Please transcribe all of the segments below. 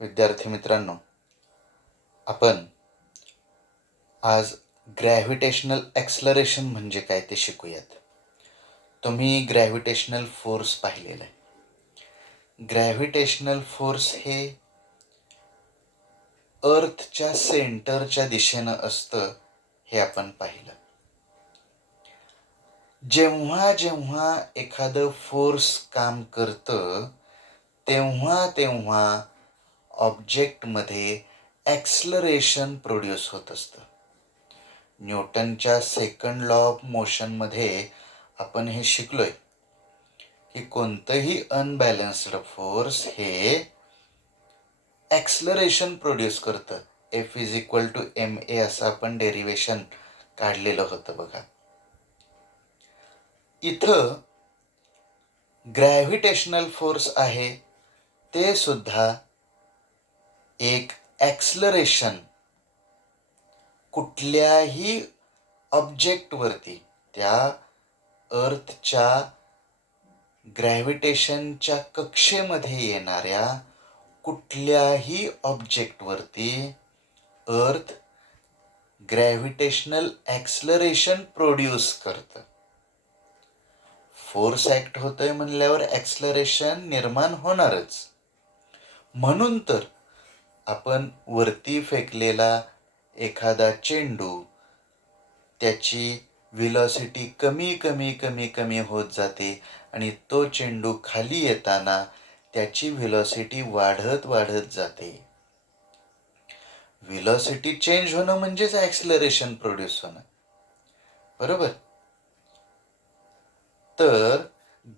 विद्यार्थी मित्रांनो, आपण आज ग्रॅव्हिटेशनल ॲक्सलरेशन म्हणजे काय ते शिकूयात. तुम्ही ग्रॅव्हिटेशनल फोर्स पाहिलेला आहे. ग्रॅव्हिटेशनल फोर्स हे अर्थच्या सेंटरच्या दिशेनं असतं हे आपण पाहिलं. जेव्हा जेव्हा एखादं फोर्स काम करतं तेव्हा तेव्हा ऑब्जेक्टमध्ये ॲक्सलरेशन प्रोड्यूस होत असतं. न्यूटनच्या सेकंड लॉ ऑफ मोशनमध्ये आपण हे शिकलोय की कोणतंही अनबॅलन्स्ड फोर्स हे ॲक्सलरेशन प्रोड्यूस करतं. F=ma असं आपण डेरिवेशन काढलेलं होतं बघा. इथं ग्रॅव्हिटेशनल फोर्स आहे ते सुद्धा एक ॲक्सलरेशन कुठल्याही ऑब्जेक्टवरती, त्या अर्थच्या ग्रॅव्हिटेशनच्या कक्षेमध्ये येणाऱ्या कुठल्याही ऑब्जेक्टवरती अर्थ ग्रॅव्हिटेशनल ॲक्सलरेशन प्रोड्यूस करतं. फोर्स ॲक्ट होतोय म्हणल्यावर ॲक्सलरेशन निर्माण होणारच. म्हणून तर आपण वरती फेकलेला एखादा चेंडू, त्याची व्हेलॉसिटी कमी कमी कमी कमी होत जाते आणि तो चेंडू खाली येताना त्याची व्हेलॉसिटी वाढत वाढत जाते. व्हेलॉसिटी चेंज होणं म्हणजेच ॲक्सलरेशन प्रोड्यूस होणं, बरोबर. तर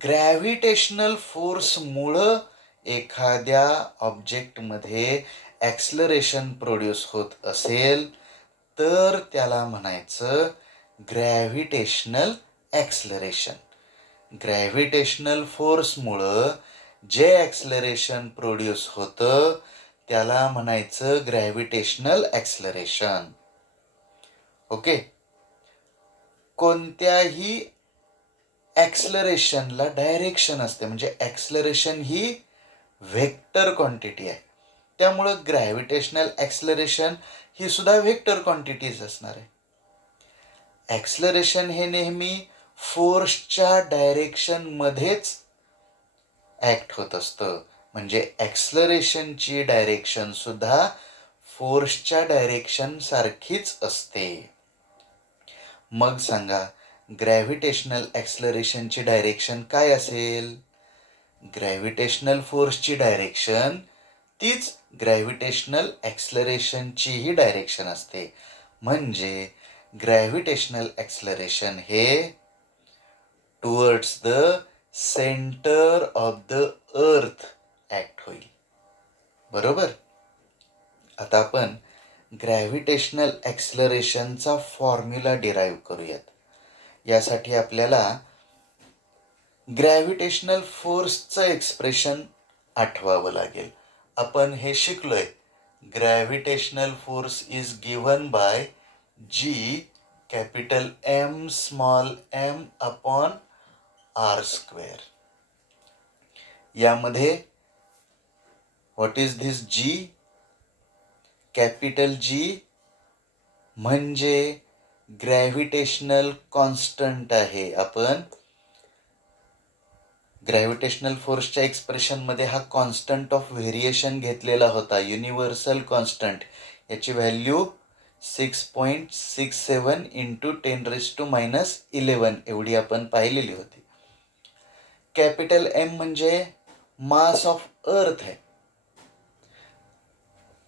ग्रॅव्हिटेशनल फोर्समुळं एखाद्या ऑब्जेक्टमध्ये ॲक्सलरेशन प्रोड्यूस होत असेल तर त्याला म्हणायचं ग्रॅव्हिटेशनल ॲक्सलरेशन. ग्रॅव्हिटेशनल फोर्समुळं जे ॲक्सलरेशन प्रोड्यूस होतं त्याला म्हणायचं ग्रॅव्हिटेशनल ॲक्सलरेशन. ओके. कोणत्याही ॲक्सलरेशनला डायरेक्शन असते, म्हणजे ॲक्सलरेशन ही व्हेक्टर क्वांटिटी आहे. त्यामुळं ग्रॅव्हिटेशनल ॲक्सलरेशन ही सुद्धा व्हेक्टर क्वांटिटीज असणार आहे. ॲक्सलरेशन हे नेहमी फोर्सच्या डायरेक्शनमध्येच ॲक्ट होत असतं, म्हणजे ॲक्सलरेशनची डायरेक्शन सुद्धा फोर्सच्या डायरेक्शन सारखीच असते. मग सांगा, ग्रॅव्हिटेशनल ॲक्सलरेशनची डायरेक्शन काय असेल? ग्रॅव्हिटेशनल फोर्सची डायरेक्शन तीच ग्रॅव्हिटेशनल ॲक्सलरेशनचीही डायरेक्शन असते. म्हणजे ग्रॅव्हिटेशनल ॲक्सलरेशन हे towards the centre of the अर्थ ॲक्ट होईल, बरोबर. आता आपण ग्रॅव्हिटेशनल ॲक्सलरेशनचा फॉर्म्युला डिराईव्ह करूयात. यासाठी आपल्याला ग्रॅव्हिटेशनल फोर्सचं एक्सप्रेशन आठवावं लागेल. आपण हे शिकलोय, gravitational force is given by G capital M small m upon R square. यामध्ये what is this G? Capital G म्हणजे ग्रॅव्हिटेशनल कॉन्स्टंट आहे. आपण ग्रॅव्हिटेशनल फोर्सच्या एक्सप्रेशनमध्ये हा कॉन्स्टंट ऑफ व्हेरिएशन घेतलेला होता, युनिव्हर्सल कॉन्स्टंट. याची व्हॅल्यू 6.67 इंटू 10⁻11 एवढी आपण पाहिलेली होती. कॅपिटल एम म्हणजे मास ऑफ अर्थ आहे.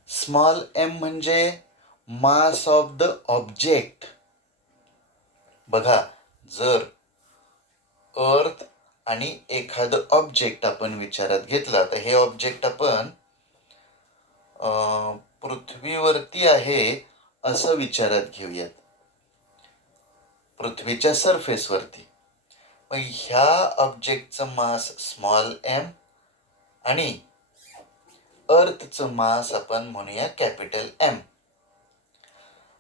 स्मॉल एम म्हणजे मास ऑफ द ऑब्जेक्ट. बघा, जर अर्थ आणि एखादं ऑब्जेक्ट आपण विचारात घेतला तर हे ऑब्जेक्ट आपण पृथ्वीवरती आहे असं विचारात घेऊयात, पृथ्वीच्या सरफेसवरती. मग ह्या ऑब्जेक्टचं मास स्मॉल एम आणि अर्थचं मास आपण म्हणूया कॅपिटल एम.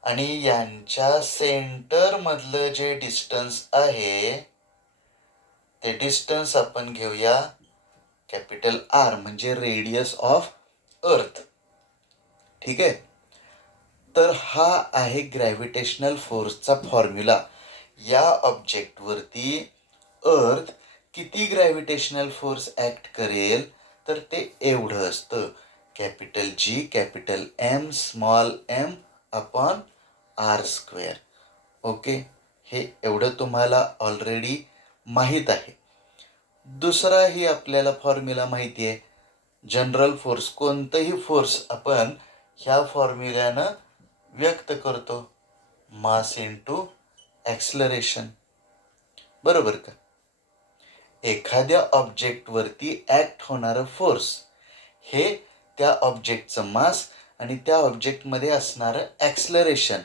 आणि यांच्या सेंटर मधलं जे डिस्टन्स आहे ते डिस्टन्स आपण घेऊया कॅपिटल आर, म्हणजे रेडियस ऑफ अर्थ. ठीक आहे. तर हा आहे ग्रॅव्हिटेशनल फोर्सचा फॉर्म्युला. या ऑब्जेक्टवरती अर्थ किती ग्रॅव्हिटेशनल फोर्स ॲक्ट करेल तर ते एवढं असतं. Capital G capital M small m upon R square. Okay, हे एवढं तुम्हाला ऑलरेडी माहीत आहे. दुसराही आपल्याला फॉर्म्युला माहिती आहे. जनरल फोर्स, कोणतंही फोर्स आपण ह्या फॉर्म्युल्यानं व्यक्त करतो. Mass into acceleration. बरोबर का? एखाद्या ऑब्जेक्टवरती ॲक्ट होणारं फोर्स हे त्या ऑब्जेक्टचं मास आणि त्या ऑब्जेक्टमध्ये असणारं ॲक्सलरेशन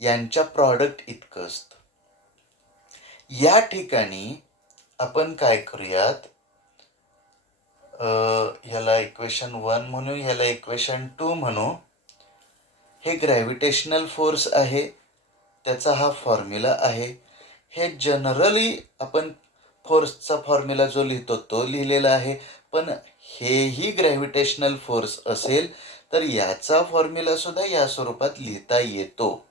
यांच्या प्रॉडक्ट इतकं असतं. या ठिकाणी आपण काय करूयात, ह्याला इक्वेशन 1 म्हणू, ह्याला इक्वेशन 2 म्हणू. हे ग्रॅव्हिटेशनल फोर्स आहे, त्याचा हा फॉर्म्युला आहे. हे जनरली आपण फोर्सचा फॉर्म्युला जो लिहितो तो लिहिलेला आहे, पण हेही ग्रॅव्हिटेशनल फोर्स असेल तर याचा फॉर्म्युला सुद्धा या स्वरूपात लिहिता येतो.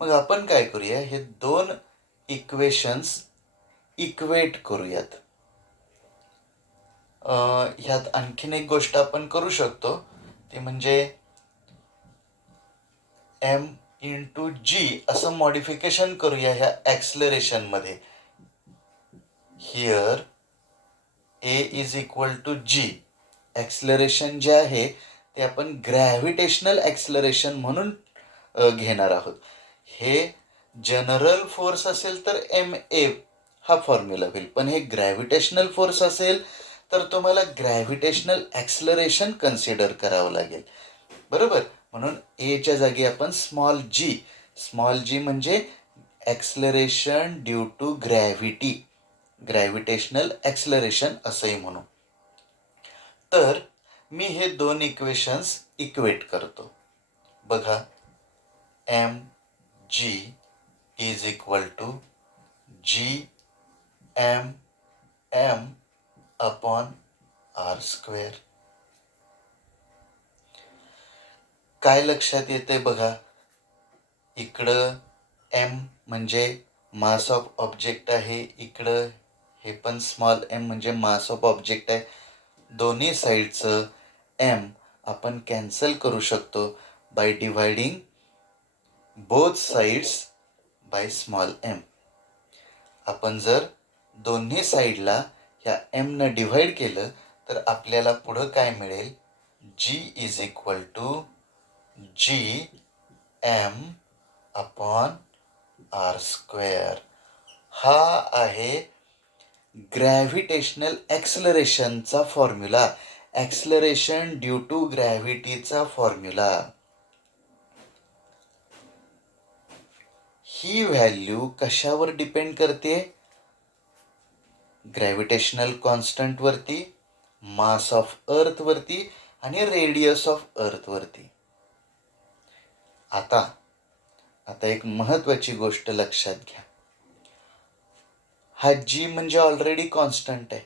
मग आपण काय करूया, हे दोन इक्वेशन्स इक्वेट करूयात. ह्यात आणखीन एक गोष्ट आपण करू शकतो, ती म्हणजे एम इंटू जी असं मॉडिफिकेशन करूया ह्या ॲक्सलरेशनमध्ये. Here a is equal to g. Acceleration जे आहे ते आपण ग्रॅव्हिटेशनल ॲक्सलरेशन म्हणून घेणार आहोत. हे जनरल फोर्स असेल तर एम ए हा फॉर्म्युला होईल, पण हे ग्रॅव्हिटेशनल फोर्स असेल तर तुम्हाला ग्रॅव्हिटेशनल ॲक्सलरेशन कन्सिडर करावं लागेल. बरोबर. म्हणून एच्या जागी आपण स्मॉल जी म्हणजे acceleration due to gravity, gravitational acceleration असंही म्हणू. तर मी हे दोन इक्वेशन्स इक्वेट करतो. बघा, M G is equal to G M M upon R square. काय लक्षात येते बघा, इकडं एम म्हणजे मास ऑफ ऑब्जेक्ट आहे, इकडं हे पण स्मॉल एम म्हणजे मास ऑफ ऑब्जेक्ट आहे. दोन्ही साईडचं एम आपण कॅन्सल करू शकतो by dividing both sides by small m. आपण जर दोन्ही साईडला ह्या एमनं डिव्हाइड केलं तर आपल्याला पुढं काय मिळेल, g is equal to G M upon R square. हा आहे ग्रॅव्हिटेशनल ॲक्सलरेशनचा फॉर्म्युला, ॲक्सलरेशन ड्यू टू ग्रॅव्हिटीचा फॉर्म्युला. ही व्हॅल्यू कशावर डिपेंड करते, ग्रॅव्हिटेशनल कॉन्स्टंटवरती, मास ऑफ अर्थवरती आणि रेडियस ऑफ अर्थवरती. आता एक महत्वाची गोष्ट लक्षात घ्या. हा जी म्हणजे ऑलरेडी कॉन्स्टंट आहे.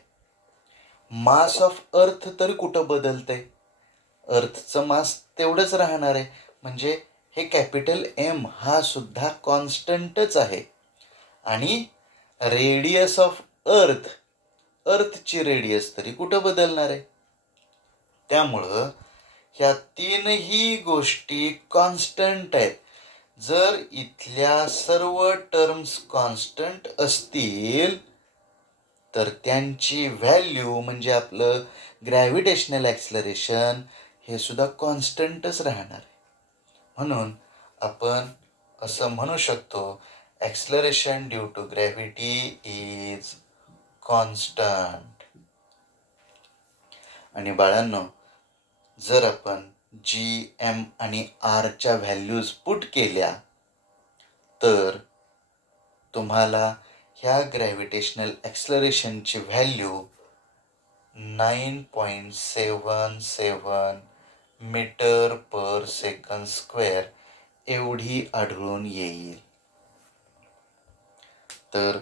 मास ऑफ अर्थ तर कुठं बदलतंय, अर्थचं मास तेवढंच राहणार आहे. म्हणजे हे कॅपिटल एम हा सुद्धा कॉन्स्टंटच आहे. आणि रेडियस ऑफ अर्थची रेडियस तरी कुठं बदलणार आहे. त्यामुळं ह्या तीनही गोष्टी कॉन्स्टंट आहेत. जर इथल्या सर्व टर्म्स कॉन्स्टंट असतील तर त्यांची व्हॅल्यू म्हणजे आपलं ग्रॅव्हिटेशनल ॲक्सलरेशन हे सुद्धा कॉन्स्टंटच राहणार आहे. म्हणून आपण असं म्हणू शकतो, acceleration due to gravity is constant. आणि बाळांनो, जर आपण जी एम आणि आरच्या व्हॅल्यूज पुट केल्या तर तुम्हाला ह्या ग्रॅव्हिटेशनल ॲक्सलरेशनची व्हॅल्यू 9.77 मीटर पर सेकंड स्क्वेअर एवढी आढळून येईल. तर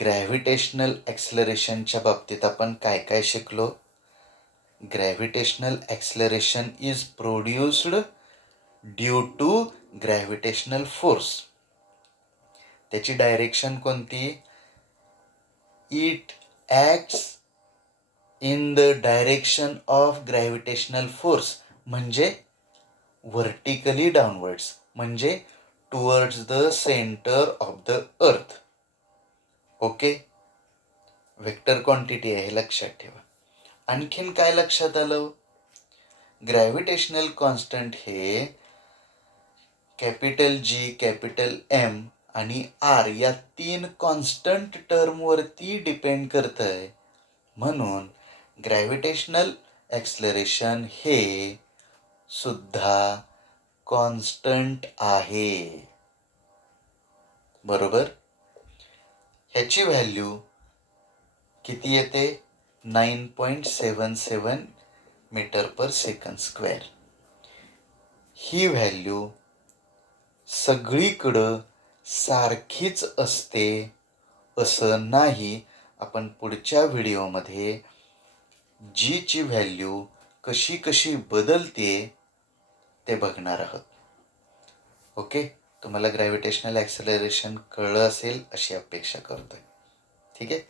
ग्रॅव्हिटेशनल ॲक्सलरेशनच्या बाबतीत आपण काय काय शिकलो, gravitational acceleration is produced due to gravitational force. त्याची डायरेक्शन कोणती? It acts in the direction of gravitational force, म्हणजे व्हर्टिकली डाऊनवर्ड्स, म्हणजे towards the centre of the earth. Okay, vector quantity आहे हे लक्षात ठेवा. आणखीन काय लक्षात आलं? ग्रॅव्हिटेशनल कॉन्स्टंट हे कॅपिटल जी, कॅपिटल एम आणि आर या 3 कॉन्स्टंट टर्मवरती डिपेंड करतंय. म्हणून ग्रॅव्हिटेशनल ॲक्सलरेशन हे सुद्धा कॉन्स्टंट आहे. बरोबर? ह्याची व्हॅल्यू किती येते? 9.77 मीटर पर सेकंड स्क्वेअर. ही व्हॅल्यू सगळीकडं सारखीच असते असं नाही. आपण पुढच्या व्हिडिओमध्ये जीची व्हॅल्यू कशी कशी बदलते ते बघणार आहोत. ओके, तुम्हाला ग्रॅव्हिटेशनल ॲक्सलरेशन कळलं असेल अशी अपेक्षा करतोय. ठीक आहे.